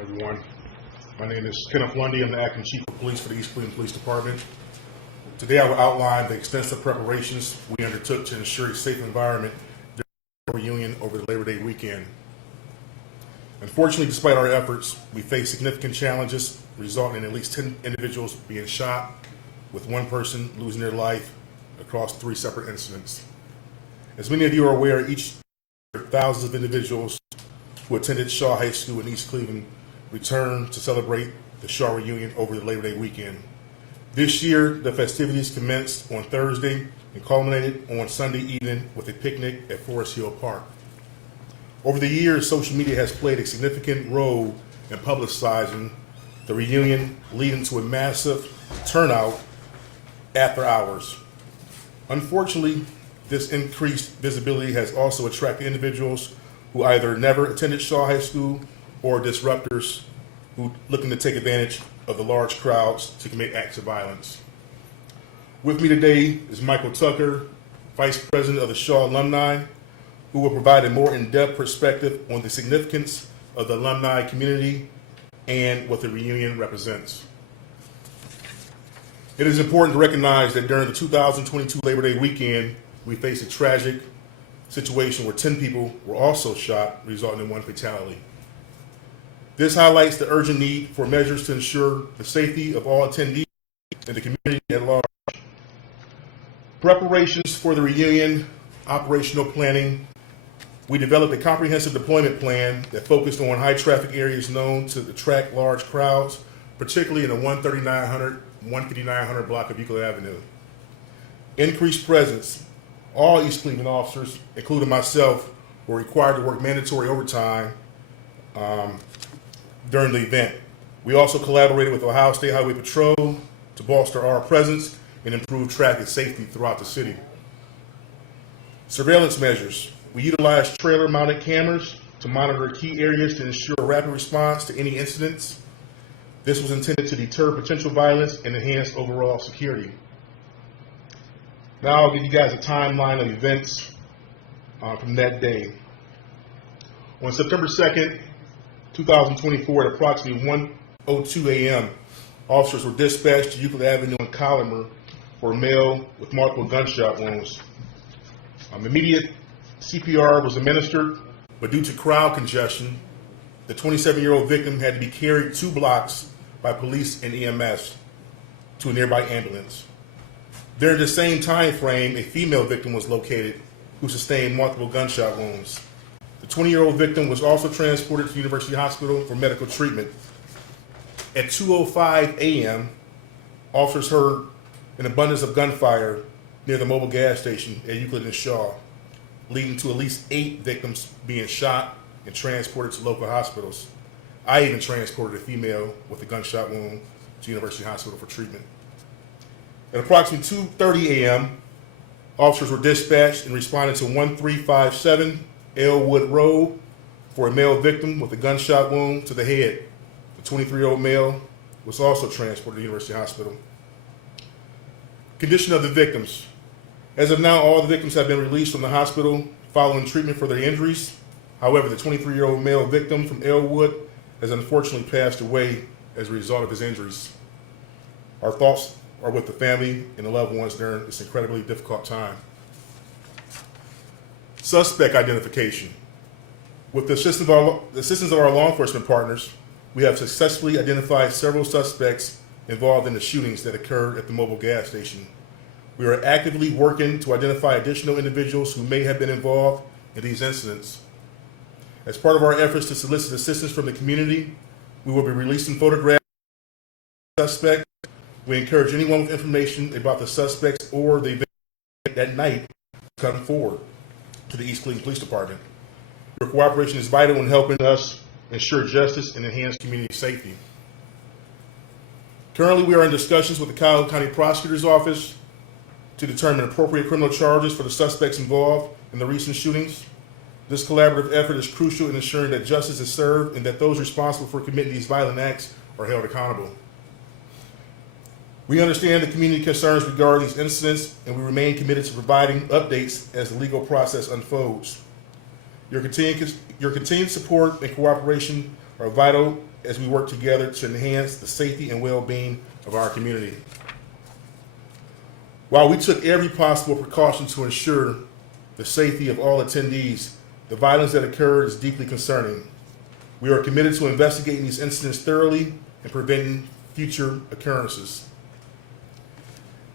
Everyone. My name is Kenneth Lundy. I'm the Acting Chief of Police for the East Cleveland Police Department. Today I will outline the extensive preparations we undertook to ensure a safe environment during the reunion over the Labor Day weekend. Unfortunately, despite our efforts, we faced significant challenges resulting in at least 10 individuals being shot, with one person losing their life across 3 separate incidents. As many of you are aware, each year, thousands of individuals who attended Shaw High School in East Cleveland returned to celebrate the Shaw reunion over the Labor Day weekend. This year, the festivities commenced on Thursday and culminated on Sunday evening with a picnic at Forest Hill Park. Over the years, social media has played a significant role in publicizing the reunion, leading to a massive turnout after hours. Unfortunately, this increased visibility has also attracted individuals who either never attended Shaw High School or disruptors who looking to take advantage of the large crowds to commit acts of violence. With me today is Michael Tucker, Vice President of the Shaw Alumni, who will provide a more in-depth perspective on the significance of the alumni community and what the reunion represents. It is important to recognize that during the 2022 Labor Day weekend, we faced a tragic situation where 10 people were also shot, resulting in 1 fatality. This highlights the urgent need for measures to ensure the safety of all attendees and the community at large. Preparations for the reunion, operational planning. We developed a comprehensive deployment plan that focused on high traffic areas known to attract large crowds, particularly in the 15900 block of Euclid Avenue. Increased presence. All East Cleveland officers, including myself, were required to work mandatory overtime during the event. We also collaborated with Ohio State Highway Patrol to bolster our presence and improve traffic safety throughout the city. Surveillance measures. We utilized trailer-mounted cameras to monitor key areas to ensure rapid response to any incidents. This was intended to deter potential violence and enhance overall security. Now I'll give you guys a timeline of events from that day. On September 2nd, 2024, at approximately 1:02 a.m., officers were dispatched to Euclid Avenue in Colomer for a male with multiple gunshot wounds. Immediate CPR was administered, but due to crowd congestion, the 27-year-old victim had to be carried 2 blocks by police and EMS to a nearby ambulance. During the same time frame, a female victim was located who sustained multiple gunshot wounds. The 20-year-old victim was also transported to University Hospital for medical treatment. At 2:05 a.m., officers heard an abundance of gunfire near the mobile gas station at Euclid and Shaw, leading to at least 8 victims being shot and transported to local hospitals. I even transported a female with a gunshot wound to University Hospital for treatment. At approximately 2:30 a.m., officers were dispatched and responded to 1357 Elwood Road for a male victim with a gunshot wound to the head. The 23-year-old male was also transported to University Hospital. Condition of the victims. As of now, all the victims have been released from the hospital following treatment for their injuries. However, the 23-year-old male victim from Elwood has unfortunately passed away as a result of his injuries. Our thoughts are with the family and the loved ones during this incredibly difficult time. Suspect identification. With the assistance of our law enforcement partners, we have successfully identified several suspects involved in the shootings that occurred at the mobile gas station. We are actively working to identify additional individuals who may have been involved in these incidents. As part of our efforts to solicit assistance from the community, we will be releasing photographs of the suspect. We encourage anyone with information about the suspects or the event that night to come forward to the East Cleveland Police Department. Your cooperation is vital in helping us ensure justice and enhance community safety. Currently, we are in discussions with the Cuyahoga County Prosecutor's Office to determine appropriate criminal charges for the suspects involved in the recent shootings. This collaborative effort is crucial in ensuring that justice is served and that those responsible for committing these violent acts are held accountable. We understand the community concerns regarding these incidents, and we remain committed to providing updates as the legal process unfolds. Your continued support and cooperation are vital as we work together to enhance the safety and well-being of our community. While we took every possible precaution to ensure the safety of all attendees, the violence that occurred is deeply concerning. We are committed to investigating these incidents thoroughly and preventing future occurrences.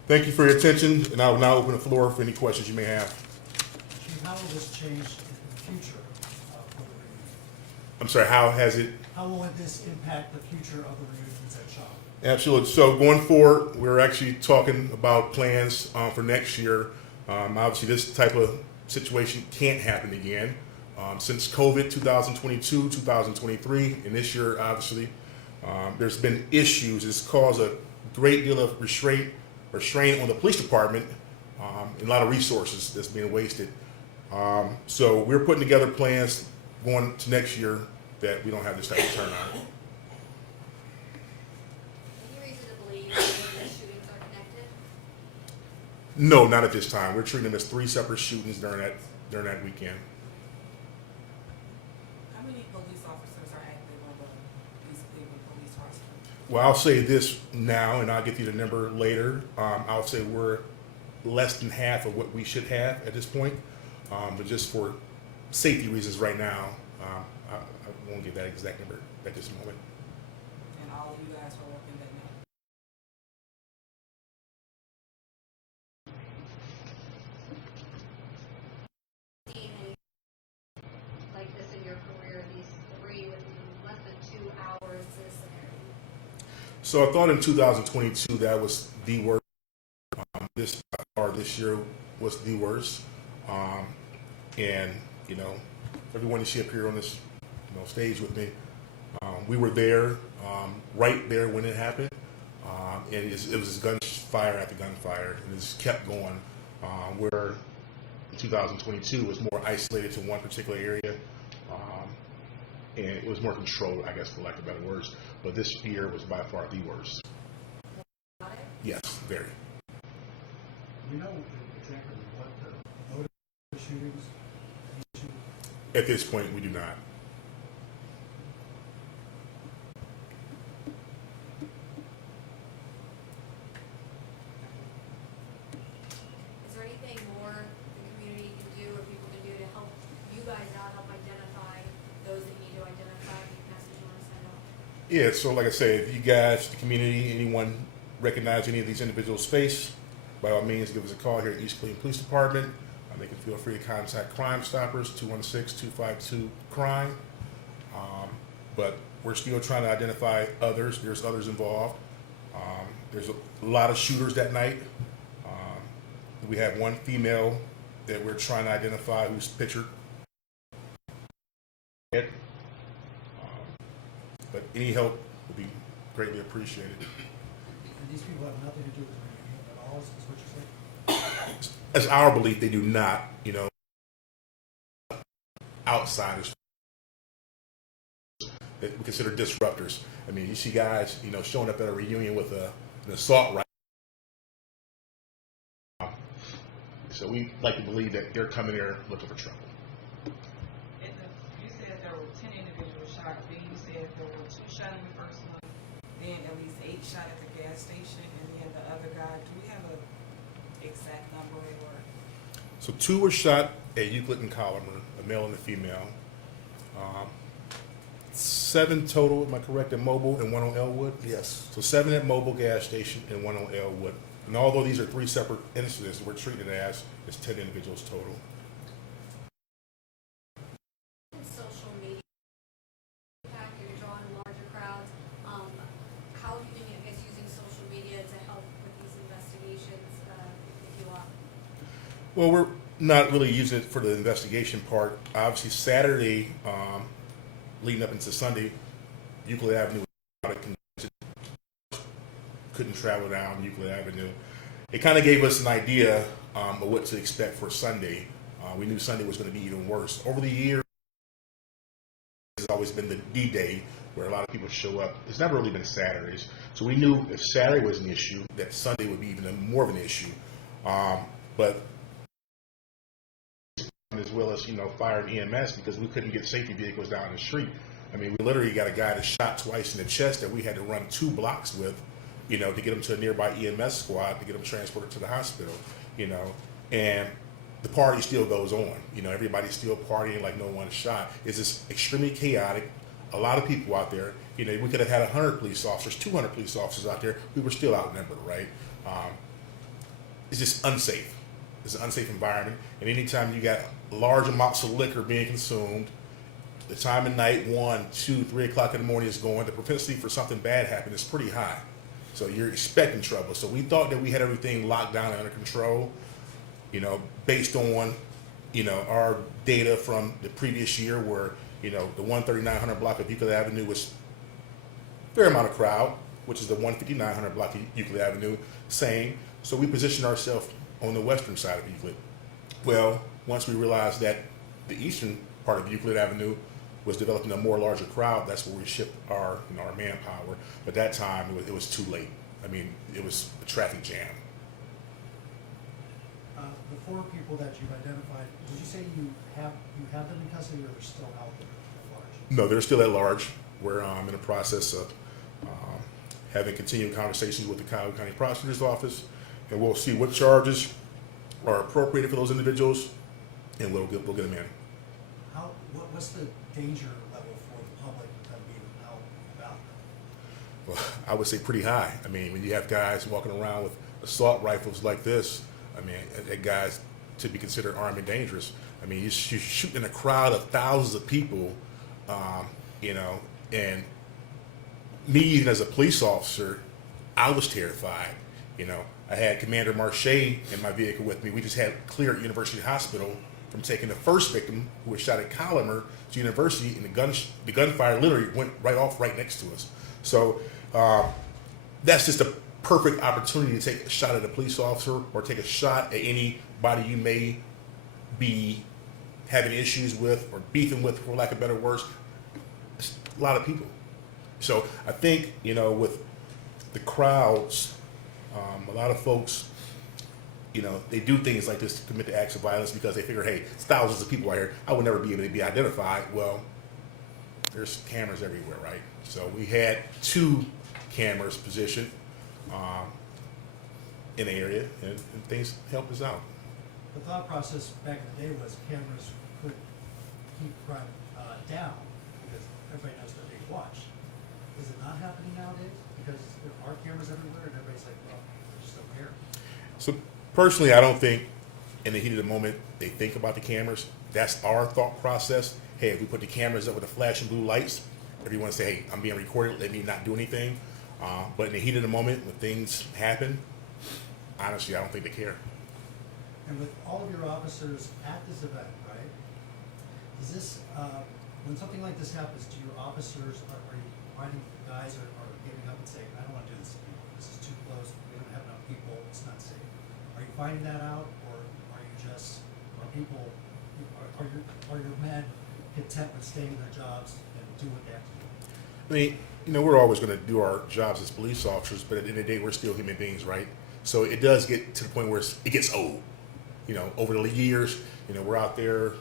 Thank you for your attention, and I will now open the floor for any questions you may have. Chief, how will this change in the future of the reunion? I'm sorry, how has it? How will this impact the future of the reunions at Shaw? Absolutely. So going forward, we're actually talking about plans for next year. Obviously, this type of situation can't happen again. Since COVID 2022, 2023, and this year, obviously, there's been issues. It's caused a great deal of restraint or strain on the police department, and a lot of resources that's being wasted. So we're putting together plans going to next year that we don't have this type of turnout. Any reason to believe that the shootings are connected? No, not at this time. We're treating them as three separate shootings during that weekend. How many police officers are active on the East Cleveland police roster? Well, I'll say this now, and I'll get you the number later. I'll say we're less than half of what we should have at this point, but just for safety reasons right now, I won't give that exact number at this moment. And all of you guys are working that night? Seen anything like this in your career, these three within less than 2 hours this severity? So I thought in 2022 that was the worst. This year was the worst. And everyone you see up here on this stage with me, we were there, right there when it happened. And it was gunfire after gunfire, and it just kept going. Where in 2022 was more isolated to one particular area, and it was more controlled, I guess, for lack of better words. But this year was by far the worst. Yes, very. Do you know exactly what the motive of the shootings? At this point, we do not. Is there anything more the community can do or people can do to help you guys out, help identify those that you need to identify? Any message you want to send out? Yeah, so like I said, if you guys, the community, anyone recognize any of these individuals' face, by all means, give us a call here at East Cleveland Police Department. They can feel free to contact Crime Stoppers, 216-252-CRIME. But we're still trying to identify others. There's others involved. There's a lot of shooters that night. We have one female that we're trying to identify who's pictured. But any help would be greatly appreciated. And these people have nothing to do with the reunion at all, is what you're saying? It's our belief they do not, outsiders that we consider disruptors. I mean, you see guys, showing up at a reunion with an assault rifle. So we like to believe that they're coming there looking for trouble. You said there were 10 individuals shot. Then you said there were 2 shot in the first one. Then at least 8 shot at the gas station, and then the other guy. Do we have a exact number they were? So 2 were shot at Euclid and Collimer, a male and a female. 7 total, am I correct, at Mobile and 1 on Elwood? Yes. So 7 at Mobile gas station and 1 on Elwood. And although these are 3 separate incidents, we're treating it as it's 10 individuals total. Social media impact, you're drawing larger crowds. How do you think it's using social media to help with these investigations, if you are? Well, we're not really using it for the investigation part. Obviously, Saturday, leading up into Sunday, Euclid Avenue couldn't travel down Euclid Avenue. It kind of gave us an idea of what to expect for Sunday. We knew Sunday was going to be even worse. Over the years, it's always been the D-Day where a lot of people show up. It's never really been Saturdays. So we knew if Saturday was an issue, that Sunday would be even more of an issue. But as well as fire and EMS, because we couldn't get safety vehicles down the street. I mean, we literally got a guy that shot twice in the chest that we had to run 2 blocks with, to get him to a nearby EMS squad to get him transported to the hospital, and the party still goes on. Everybody's still partying like no one's shot. It's just extremely chaotic. A lot of people out there. We could have had 100 police officers, 200 police officers out there. We were still outnumbered, right? It's just unsafe. It's an unsafe environment. And anytime you got large amounts of liquor being consumed, the time of night, 1, 2, 3 o'clock in the morning is going, the propensity for something bad happening is pretty high. So you're expecting trouble. So we thought that we had everything locked down and under control, based on, our data from the previous year where, the 13900 block of Euclid Avenue was a fair amount of crowd, which is the 15900 block of Euclid Avenue, same. So we positioned ourselves on the western side of Euclid. Well, once we realized that the eastern part of Euclid Avenue was developing a more larger crowd, that's where we shipped our manpower. But that time it was too late. I mean, it was a traffic jam. The 4 people that you've identified, did you say you have them in custody, or they're still out there at large? No, they're still at large. We're in the process of having continued conversations with the Cuyahoga County Prosecutor's Office, and we'll see what charges are appropriated for those individuals, and we'll get them in. What's the danger level for the public with them being out about? Well, I would say pretty high. I mean, when you have guys walking around with assault rifles like this, I mean, that guy's to be considered armed and dangerous. I mean, you're shooting in a crowd of thousands of people, and me, even as a police officer, I was terrified. I had Commander Marche in my vehicle with me. We just had cleared University Hospital from taking the first victim, who was shot at Collimer, to University, and the gunfire literally went right next to us. So that's just a perfect opportunity to take a shot at a police officer or take a shot at anybody you may be having issues with or beefing with, for lack of better words. It's a lot of people. So I think, with the crowds, a lot of folks, they do things like this to commit the acts of violence because they figure, hey, it's thousands of people out here. I would never be able to be identified. Well, there's cameras everywhere, right? So we had 2 cameras positioned in the area, and things helped us out. The thought process back in the day was cameras could keep crime down because everybody knows they're being watched. Is it not happening nowadays? Because there are cameras everywhere and everybody's like, well, I just don't care. So personally, I don't think in the heat of the moment they think about the cameras. That's our thought process. Hey, if we put the cameras up with the flashing blue lights, everyone say, hey, I'm being recorded, let me not do anything. But in the heat of the moment, when things happen, honestly, I don't think they care. And with all of your officers at this event, right, is this, when something like this happens, do your officers, are you finding guys are giving up and saying, I don't want to do this anymore, this is too close, we don't have enough people, it's not safe? Are you finding that out, or are you just, are people, are your men content with staying in their jobs and do what they have to do? I mean, we're always going to do our jobs as police officers, but at the end of the day, we're still human beings, right? So it does get to the point where it gets old. Over the years, we're out there,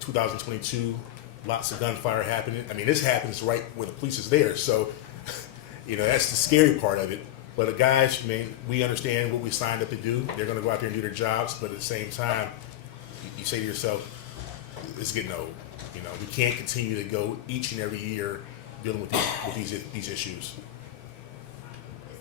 2022, lots of gunfire happening. I mean, this happens right where the police is there. So, that's the scary part of it. But the guys, I mean, we understand what we signed up to do. They're going to go out there and do their jobs. But at the same time, you say to yourself, it's getting old. We can't continue to go each and every year dealing with these issues. Is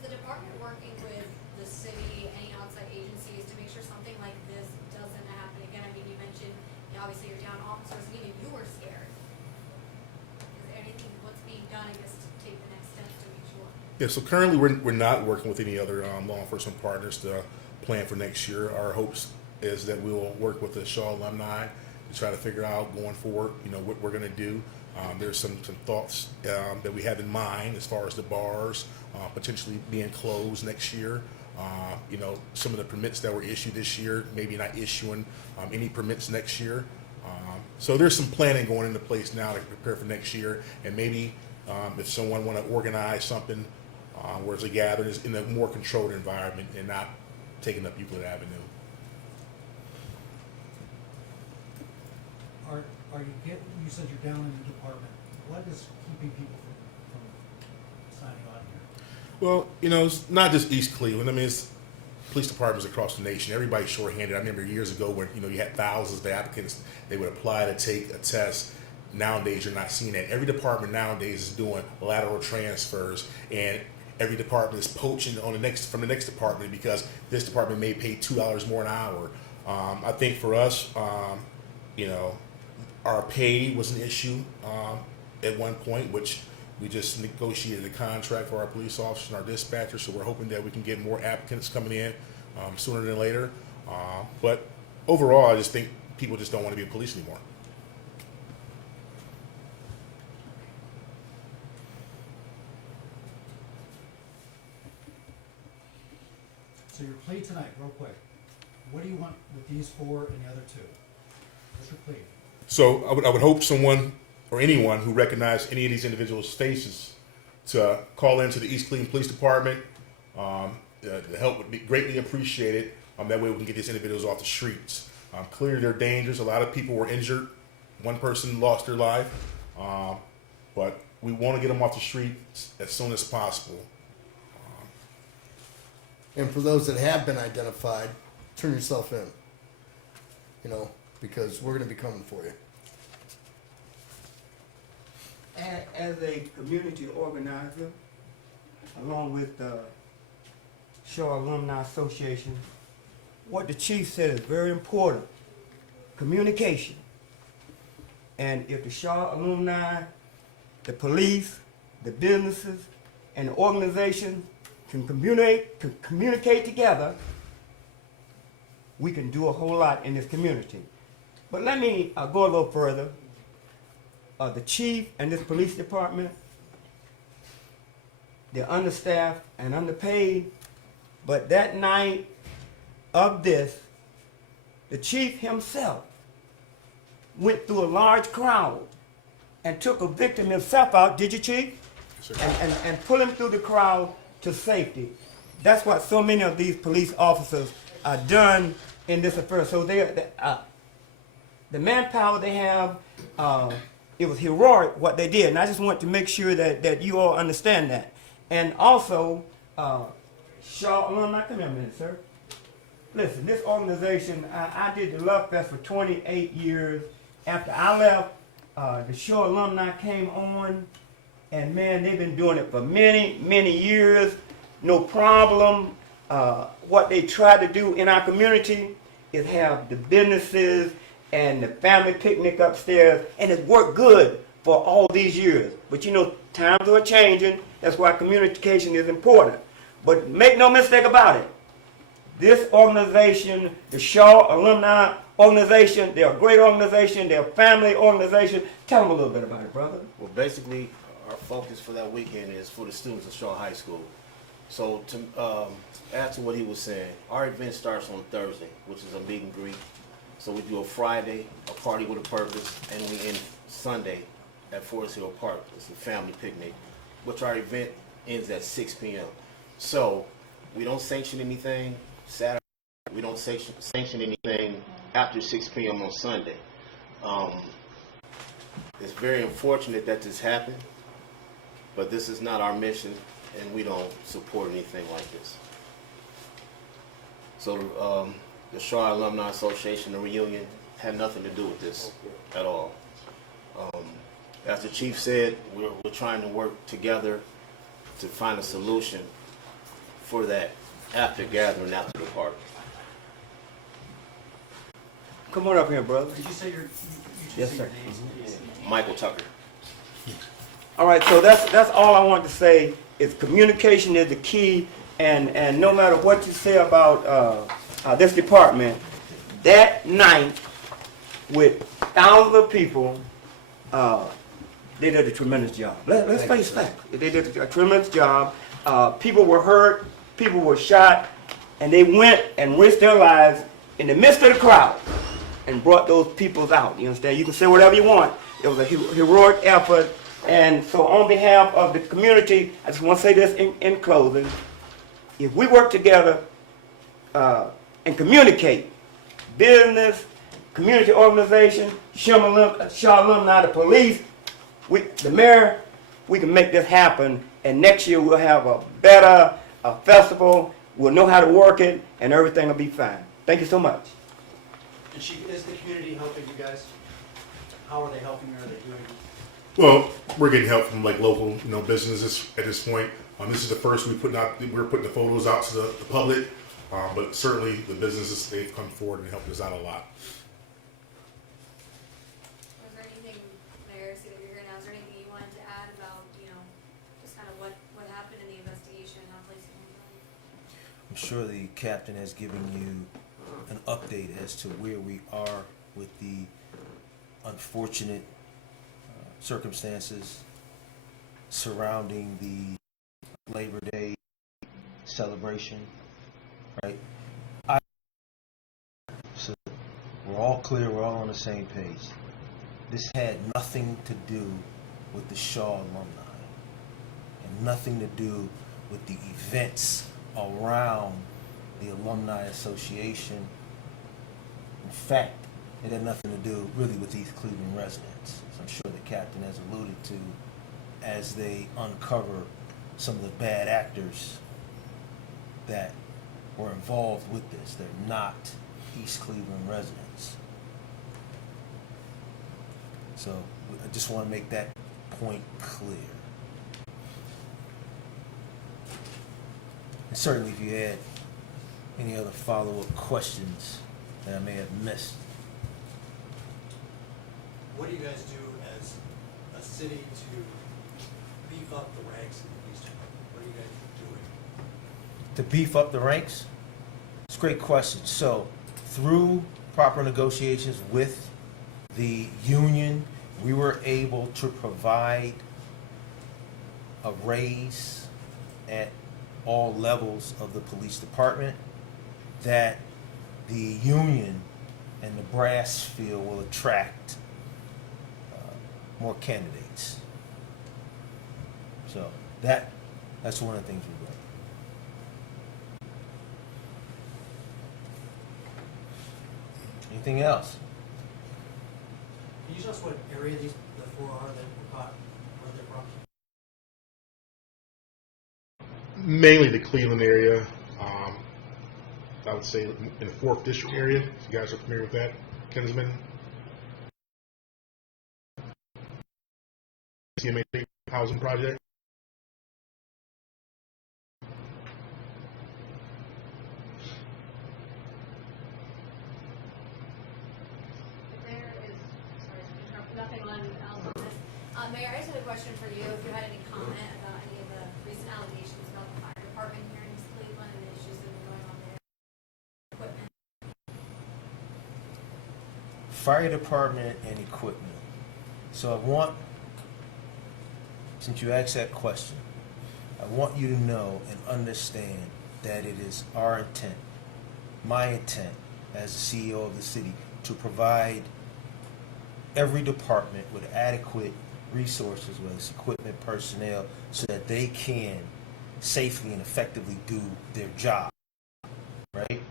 the department working with the city, any outside agencies to make sure something like this doesn't happen again? I mean, you mentioned, obviously you're down officers, and even you were scared. Is there anything, what's being done, I guess, to take the next steps to make sure? Yeah, so currently we're not working with any other law enforcement partners to plan for next year. Our hopes is that we will work with the Shaw alumni to try to figure out going forward, what we're going to do. There's some thoughts that we have in mind as far as the bars potentially being closed next year. Some of the permits that were issued this year, maybe not issuing any permits next year. So there's some planning going into place now to prepare for next year, and maybe if someone want to organize something where it's a gathering in a more controlled environment and not taking up Euclid Avenue. Are you getting, you said you're down in the department what is keeping people from signing on here? Well, you know, it's not just East Cleveland. I mean, it's police departments across the nation. Everybody's shorthanded. I remember years ago when, you know, you had thousands of applicants. They would apply to take a test. Nowadays, you're not seeing that. Every department nowadays is doing lateral transfers, and every department is poaching on from the next department because this department may pay $2 more an hour. I think for us, you know, our pay was an issue at one point, which we just negotiated a contract for our police officers and our dispatchers, so we're hoping that we can get more applicants coming in sooner than later. But overall, I just think people just don't want to be police anymore. So your plea tonight, real quick, what do you want with these four and the other two? What's your plea? So I would hope someone or anyone who recognized any of these individuals' faces to call into the East Cleveland Police Department. The help would be greatly appreciated. That way we can get these individuals off the streets. Clearly they're dangerous. A lot of people were injured. One person lost their life. But we want to get them off the street as soon as possible. And for those that have been identified, turn yourself in. You know, because we're going to be coming for you. As a community organizer, along with the Shaw Alumni Association, what the chief said is very important. Communication. And if the Shaw alumni, the police, the businesses, and the organization can communicate together, we can do a whole lot in this community. But let me go a little further. The chief and this police department, they're understaffed and underpaid, but that night of this, the chief himself went through a large crowd and took a victim himself out, did you, chief? Yes, sir. And pull him through the crowd to safety. That's what so many of these police officers are done in this affair. So the manpower they have, it was heroic what they did, and I just want to make sure that you all understand that. And also, Shaw Alumni, come here a minute, sir. Listen, this organization, I did the Love Fest for 28 years. After I left, the Shaw Alumni came on, and man, they've been doing it for many, many years. No problem. What they try to do in our community is have the businesses and the family picnic upstairs, and it's worked good for all these years. But you know, times are changing. That's why communication is important. But make no mistake about it. This organization, the Shaw Alumni Organization, they're a great organization. They're a family organization. Tell them a little bit about it, brother. Well, basically, our focus for that weekend is for the students of Shaw High School. So to add to what he was saying, our event starts on Thursday, which is a meet and greet. So we do a Friday, a party with a purpose, and we end Sunday at Forest Hill Park. It's a family picnic, which our event ends at 6 p.m. So we don't sanction anything Saturday. We don't sanction anything after 6 p.m. on Sunday. It's very unfortunate that this happened, but this is not our mission, and we don't support anything like this. So the Shaw Alumni Association, the reunion, had nothing to do with this at all. As the chief said, we're trying to work together to find a solution for that after gathering after the party. Come on up here, brother. Did you say your, Yes, sir. Michael Tucker. All right, so that's all I want to say is communication is the key, and no matter what you say about this department, that night with thousands of people, they did a tremendous job. Let's face facts. They did a tremendous job. People were hurt, people were shot, and they went and risked their lives in the midst of the crowd and brought those peoples out. You understand? You can say whatever you want. It was a heroic effort. And so on behalf of the community, I just want to say this in closing. If we work together and communicate, business, community organization, Shaw Alumni, the police, the mayor, we can make this happen, and next year we'll have a better festival. We'll know how to work it, and everything will be fine. Thank you so much. And Chief, is the community helping you guys? How are they helping you? Are they doing? Well, we're getting help from like local, businesses at this point. This is the first we're putting the photos out to the public, but certainly the businesses, they've come forward and helped us out a lot. Was there anything, Mayor, see that you're here now, is there anything you wanted to add about, just kind of what happened in the investigation and how placing it on? I'm sure the captain has given you an update as to where we are with the unfortunate circumstances surrounding the Labor Day celebration, right? So we're all clear, we're all on the same page. This had nothing to do with the Shaw alumni and nothing to do with the events around the Alumni Association. In fact, it had nothing to do really with East Cleveland residents. So I'm sure the captain has alluded to as they uncover some of the bad actors that were involved with this. They're not East Cleveland residents. So I just want to make that point clear. And certainly if you had any other follow-up questions that I may have missed. What do you guys do as a city to beef up the ranks in the police department? What are you guys doing? To beef up the ranks? It's a great question. So, through proper negotiations with the union, we were able to provide a raise at all levels of the police department that the union and the brass feel will attract more candidates. So that's one of the things we've done. Anything else? Can you tell us what area the four are that were caught, where they're from? Mainly the Cleveland area. I would say in the 4th District area. If you guys are familiar with that, Kinsman. CMA housing project. There is, sorry to interrupt, nothing else on this. Mayor, I just had a question for you, if you had any comment about any of the recent allegations about the fire department here in East Cleveland and issues that have been going on there. Equipment. Fire department and equipment. So since you asked that question, I want you to know and understand that it is our intent, my intent as the CEO of the city, to provide every department with adequate resources, whether it's equipment, personnel, so that they can safely and effectively do their job, right?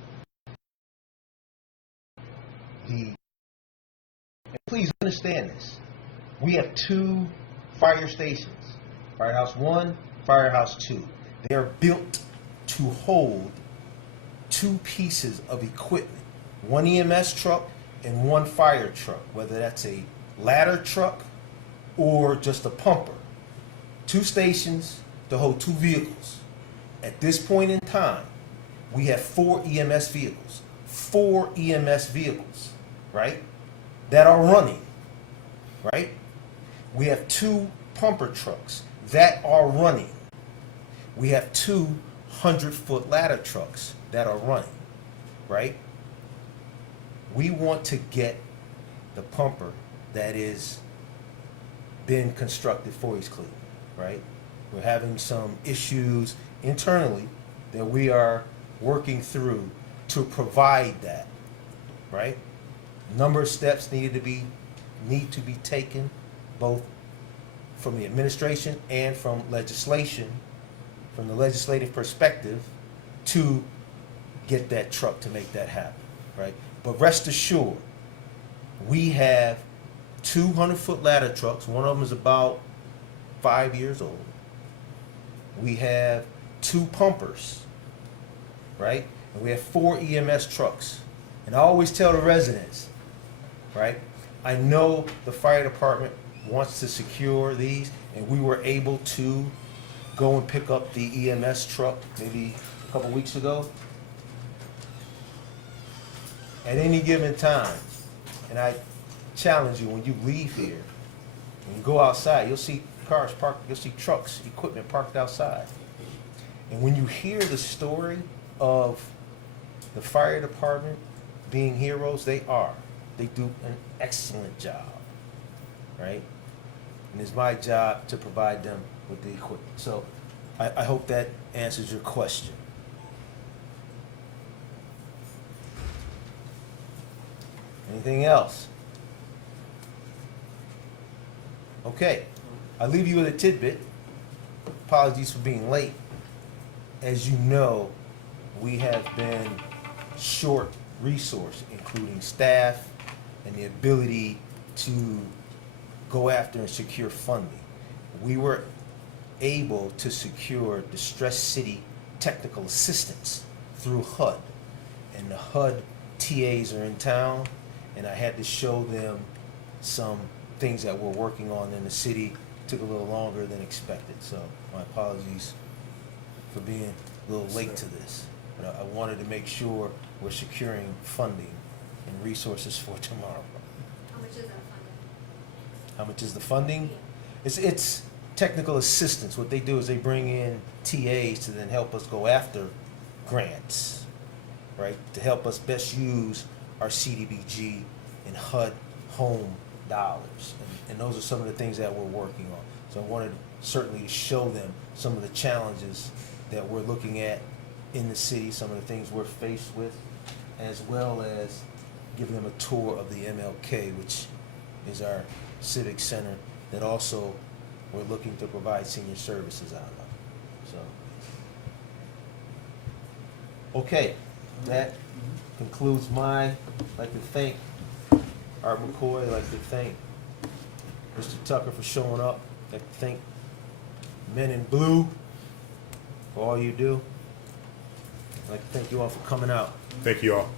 And please understand this. We have 2 fire stations, Firehouse 1, Firehouse 2. They are built to hold 2 pieces of equipment, 1 EMS truck and 1 fire truck, whether that's a ladder truck or just a pumper. 2 stations to hold 2 vehicles. At this point in time, we have 4 EMS vehicles. 4 EMS vehicles, right? That are running, right? We have 2 pumper trucks that are running. We have 2 100-foot ladder trucks that are running, right? We want to get the pumper that is been constructed for East Cleveland, right? We're having some issues internally that we are working through to provide that, right? Number of steps need to be taken, both from the administration and from legislation, from the legislative perspective, to get that truck to make that happen, right? But rest assured, we have two 100-foot ladder trucks. One of them is about 5 years old. We have two pumpers, right? And we have 4 EMS trucks. And I always tell the residents, right? I know the fire department wants to secure these, and we were able to go and pick up the EMS truck maybe a couple weeks ago. At any given time, and I challenge you, when you leave here, when you go outside, you'll see cars parked, you'll see trucks, equipment parked outside. And when you hear the story of the fire department being heroes, they are. They do an excellent job, right? And it's my job to provide them with the equipment. So I hope that answers your question. Anything else? Okay, I leave you with a tidbit. Apologies for being late. As you know, we have been short resource, including staff and the ability to go after and secure funding. We were able to secure distressed city technical assistance through HUD. And the HUD TAs are in town, and I had to show them some things that we're working on in the city. Took a little longer than expected, so my apologies for being a little late to this. But I wanted to make sure we're securing funding and resources for tomorrow. How much is that funding? How much is the funding? It's technical assistance. What they do is they bring in TAs to then help us go after grants, right? To help us best use our CDBG and HUD home dollars. And those are some of the things that we're working on. So I wanted certainly to show them some of the challenges that we're looking at in the city, some of the things we're faced with, as well as giving them a tour of the MLK, which is our civic center that also we're looking to provide senior services out of. So, okay, that concludes I'd like to thank Art McCoy. I'd like to thank Mr. Tucker for showing up. I'd like to thank Men in Blue for all you do. I'd like to thank you all for coming out. Thank you all.